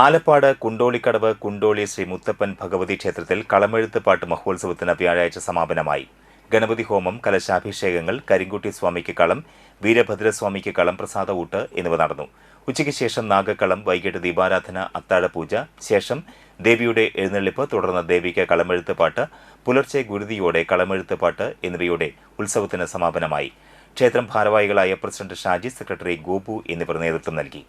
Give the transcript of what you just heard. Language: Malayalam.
ആലപ്പാട് കുണ്ടോളിക്കടവ് കുണ്ടോളി ശ്രീ മുത്തപ്പൻ ഭഗവതി ക്ഷേത്രത്തിൽ കളമെഴുത്ത് പാട്ട് മഹോത്സവത്തിന് വ്യാഴാഴ്ച സമാപനമായി. ഗണപതി ഹോമം, കലശാഭിഷേകങ്ങൾ, കരിങ്കുട്ടി സ്വാമിക്ക് കളം, വീരഭദ്രസ്വാമിക്ക് കളം പ്രസാദ ഊട്ട് എന്നിവ നടന്നു. ഉച്ചയ്ക്ക് ശേഷം നാഗക്കളം, വൈകിട്ട് ദീപാരാധന, അത്താഴപൂജ, ശേഷം ദേവിയുടെ എഴുന്നള്ളിപ്പ്, തുടർന്ന് ദേവിക്ക് കളമെഴുത്ത് പാട്ട്, പുലർച്ചെ ഗുരുതിയോടെ കളമെഴുത്ത് പാട്ട് എന്നിവയുടെ ഉത്സവത്തിന് സമാപനമായി. ക്ഷേത്രം ഭാരവാഹികളായ പ്രസിഡന്റ് ഷാജി, സെക്രട്ടറി ഗോപു എന്നിവർ നേതൃത്വം നൽകി.